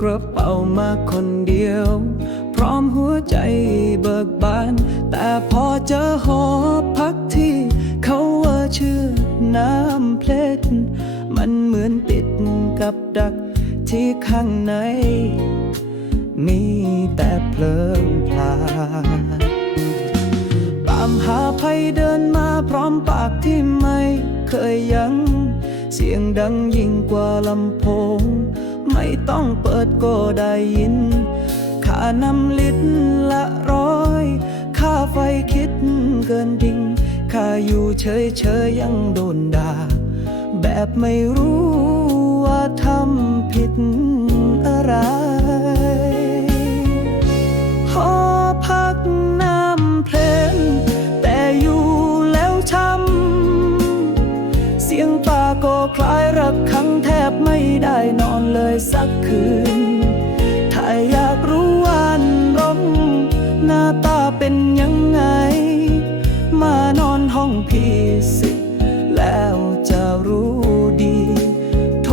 กระเป๋ามาคนเดียว พร้อมหัวใจเบิกบาน แต่พอเจอหอพักที่เขาว่าชื่อน้ำเพชรมันเหมือนติดกับดักที่ข้างใน มีแต่เพลิงพลาตามหาภัยเดินมาพร้อมปากที่ไม่เคยยัง้งเสียงดังยิ่งกว่าลำโพง ไม่ต้องเปิดก็ได้ยิน ค่านำลิตรละร้อย ค่าไฟคิดเกินดิ่งค่าอยู่เฉยเฉยๆยังโดนด่า แบบไม่รู้ว่าทำผิดอะไร นอนเลยสักคืน ถ้าอยากรู้วันรมหน้าตาเป็นยังไง มานอนห้องพี่สิแล้วจะรู้ดี โท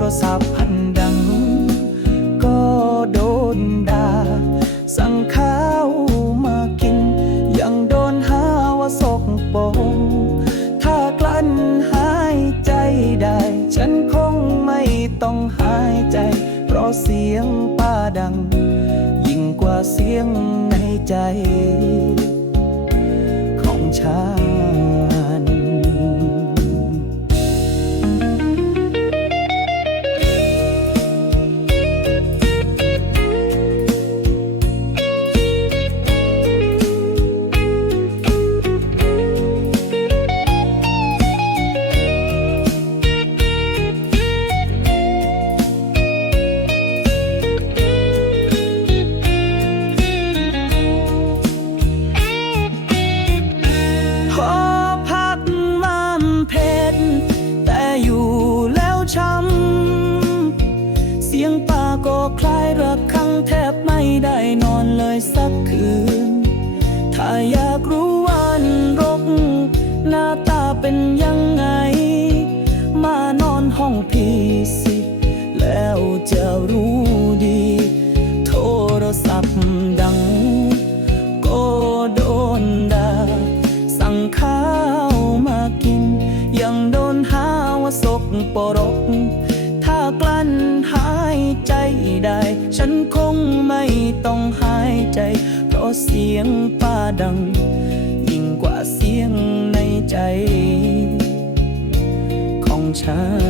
รศัพท์พันดัง ก็โดนด่าสั่งข้าวมากิน ยังโดนหาว่าสกปรก ใจ เพราะเสียงป้าดัง ยิ่งกว่าเสียงในใจ สักคืน ถ้าอยากรู้วันรก หน้าตาเป็นยังไง มานอนห้องพี่สิ แล้วจะรู้ดี โทรศัพท์ดัง ก็โดนด่าสั่งข้าวมากิน ยังโดนหาว่าสกปรกถ้ากลั้นหายใจได้ ฉันคงไม่ต้องหา เสียงป้าดัง ยิ่งกว่าเสียงในใจ ของฉัน